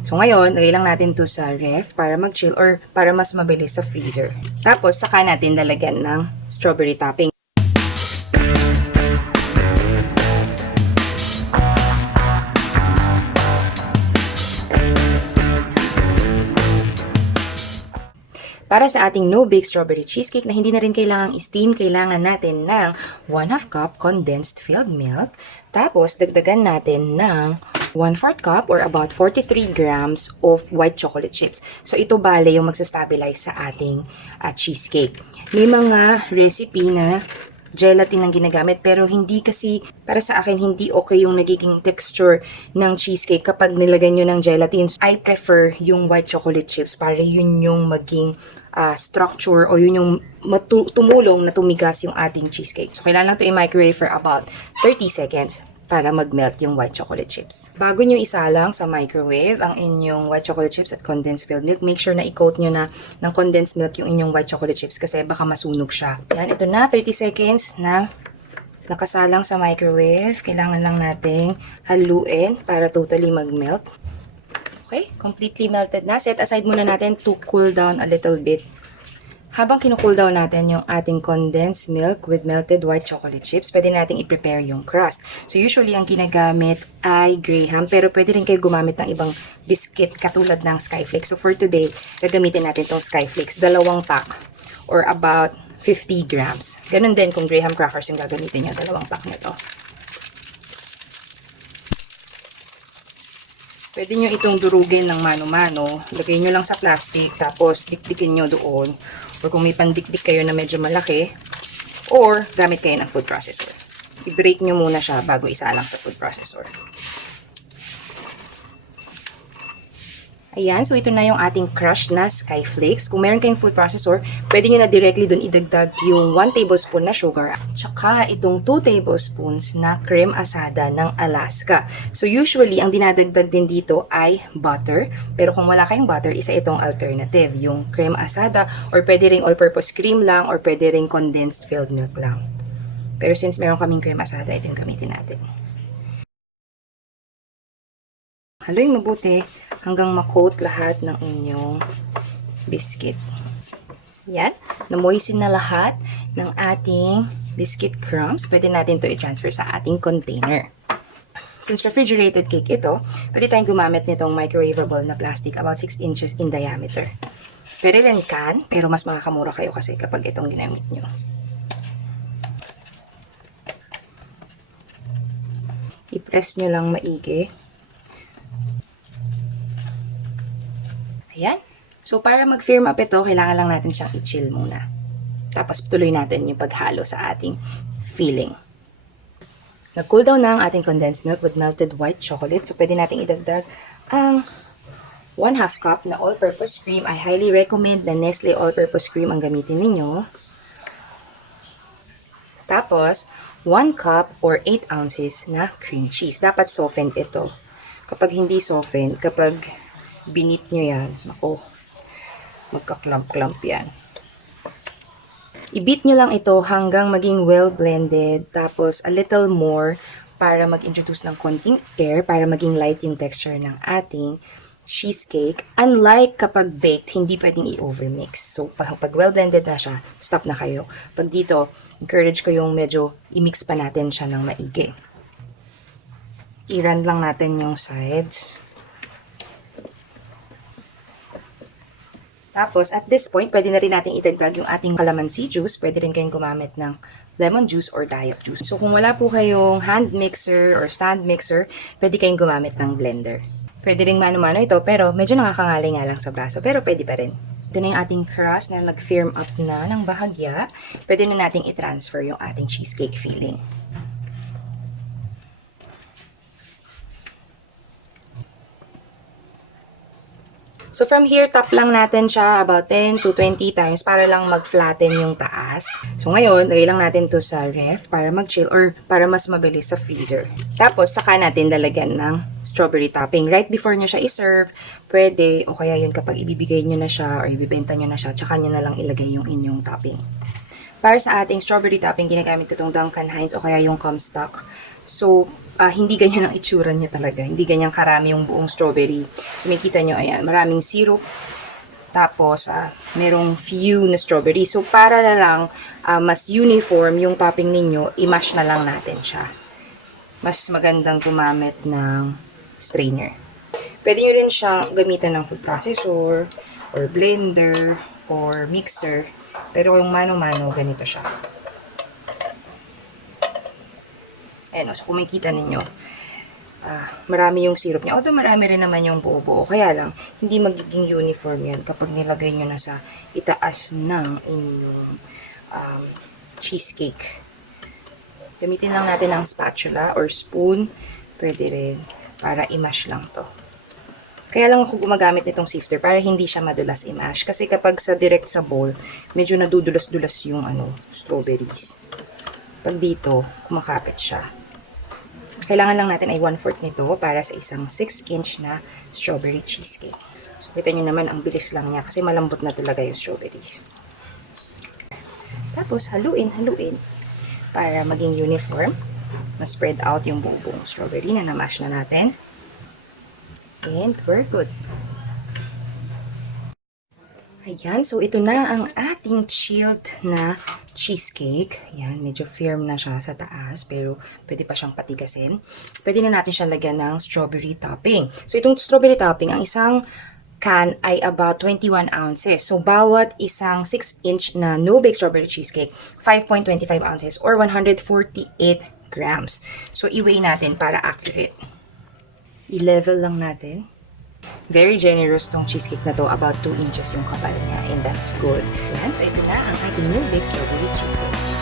So ngayon, lagay lang natin to sa ref para mag-chill or para mas mabilis sa freezer. Tapos, saka natin lalagyan ng strawberry topping. Para sa ating No Bake Strawberry Cheesecake na hindi na rin kailangang steam, kailangan natin ng 1/2 cup condensed filled milk. Tapos, dagdagan natin ng 1/4 cup or about 43 grams of white chocolate chips. So, ito bale yung magsastabilize sa ating cheesecake. May mga recipe na gelatin ang ginagamit pero hindi kasi, para sa akin, hindi okay yung nagiging texture ng cheesecake kapag nilagay nyo ng gelatin. I prefer yung white chocolate chips para yun yung maging structure o yun yung tumulong na tumigas yung ating cheesecake. So, kailangan lang ito i-microwave for about 30 seconds para mag-melt yung white chocolate chips. Bago nyo isalang sa microwave ang inyong white chocolate chips at condensed filled milk, make sure na i-coat nyo na ng condensed milk yung inyong white chocolate chips kasi baka masunog siya. Yan, ito na, 30 seconds na nakasalang sa microwave. Kailangan lang nating haluin para totally mag-melt. Okay, completely melted na. Set aside muna natin to cool down a little bit. Habang kinukool down natin yung ating condensed milk with melted white chocolate chips, pwede nating i-prepare yung crust. So, usually, ang ginagamit ay graham, pero pwede rin kayo gumamit ng ibang biscuit katulad ng Skyflakes. So, for today, gagamitin natin itong Skyflakes. 2 pack or about 50 grams. Ganun din kung graham crackers yung gagamitin niya, 2 pack nito. Pwede nyo itong durugin ng mano-mano. Lagay nyo lang sa plastic, tapos dikdikin nyo doon. Or kung may pandikdik kayo na medyo malaki, or gamit kayo ng food processor. I-break nyo muna siya bago isalang sa food processor. Ayan, so ito na yung ating crushed na Skyflakes. Kung meron kayong food processor, pwede nyo na directly dun idagdag yung 1 tablespoon na sugar, tsaka itong 2 tablespoons na Crema-Asada ng Alaska. So usually, ang dinadagdag din dito ay butter. Pero kung wala kayong butter, isa itong alternative, yung Crema-Asada, or pwede ring all-purpose cream lang, or pwede ring condensed filled milk lang. Pero since meron kaming Crema-Asada, ito yung gamitin natin. Haluin mabuti hanggang ma-coat lahat ng inyong biscuit. Yan. Na-moisten na lahat ng ating biscuit crumbs. Pwede natin to i-transfer sa ating container. Since refrigerated cake ito, pwede tayong gumamit nitong microwavable na plastic about 6 inches in diameter. Pwede rin can, pero mas makakamura kayo kasi kapag itong ginamit nyo. I-press nyo lang maigi. Ayan. So, para mag-firm up ito, kailangan lang natin siyang i-chill muna. Tapos, tuloy natin yung paghalo sa ating filling. Nag-cool down na ang ating condensed milk with melted white chocolate. So, pwede natin idagdag ang 1/2 cup na all-purpose cream. I highly recommend na Lesley all-purpose cream ang gamitin ninyo. Tapos, 1 cup or 8 ounces na cream cheese. Dapat softened ito. Kapag hindi softened, kapag binit nyo yan, ako, magka-clump-clump yan. I-beat nyo lang ito hanggang maging well-blended, tapos a little more para mag-introduce ng konting air, para maging light yung texture ng ating cheesecake. Unlike kapag baked, hindi pwedeng i-overmix. So, pag well-blended na siya, stop na kayo. Pag dito, encourage ko yung medyo i-mix pa natin siya ng maigi. I-run lang natin yung sides. Tapos, at this point, pwede na rin natin idagdag yung ating Calamansi Juice. Pwede rin kayong gumamit ng lemon juice or diet juice. So, kung wala po kayong hand mixer or stand mixer, pwede kayong gumamit ng blender. Pwede rin mano-mano ito, pero medyo nakakangalay nga lang sa braso. Pero pwede pa rin. Ito na yung ating crust na nag-firm up na ng bahagya. Pwede na nating i-transfer yung ating cheesecake filling. So, from here, tap lang natin siya about 10 to 20 times para lang mag-flatten yung taas. So, ngayon, lagay lang natin to sa ref para mag-chill or para mas mabilis sa freezer. Tapos, saka natin lalagyan ng strawberry topping. Right before nyo siya i-serve, pwede, o kaya yun kapag ibibigay nyo na siya or ibibenta nyo na siya, tsaka nyo na lang ilagay yung inyong topping. Para sa ating strawberry topping, ginagamit ko itong Duncan Hines o kaya yung Comstock So, hindi ganyan ang itsura niya talaga. Hindi ganyan karami yung buong strawberry. So, makikita nyo, ayan, maraming syrup. Tapos, merong few na strawberry. So, para na lang mas uniform yung topping ninyo, i-mash na lang natin siya. Mas magandang gumamit ng strainer. Pwede nyo rin siyang gamitan ng food processor, or blender, or mixer. Pero yung mano-mano, ganito siya. Ayan, so kung makikita ninyo, marami yung syrup niya. Although marami rin naman yung buo-buo. Kaya lang, hindi magiging uniform yan kapag nilagay nyo na sa itaas ng inyong cheesecake. Gamitin lang natin ng spatula or spoon. Pwede rin para i-mash lang to. Kaya lang ako gumagamit nitong sifter para hindi siya madulas i-mash. Kasi kapag sa direct sa bowl, medyo nadudulas-dulas yung strawberries. Pag dito, kumakapit siya. Kailangan lang natin ay 1/4 nito para sa isang 6-inch na strawberry cheesecake. So, kita nyo naman, ang bilis lang niya kasi malambot na talaga yung strawberries. Tapos, haluin para maging uniform. Ma-spread out yung buong strawberry na na-mash na natin. And we're good. Ayan, so ito na ang ating chilled na cheesecake. Ayan, medyo firm na siya sa taas, pero pwede pa siyang patigasin. Pwede na natin siya lagyan ng strawberry topping. So itong strawberry topping, ang isang can ay about 21 ounces. So bawat isang 6-inch na No Bake Strawberry Cheesecake, 5.25 ounces or 148 grams. So i-weigh natin para accurate. I-level lang natin. Very generous tong cheesecake na to. About 2 inches yung kapal niya. And that's good. Ayan. So, ito na ang ating No Bake Strawberry Cheesecake.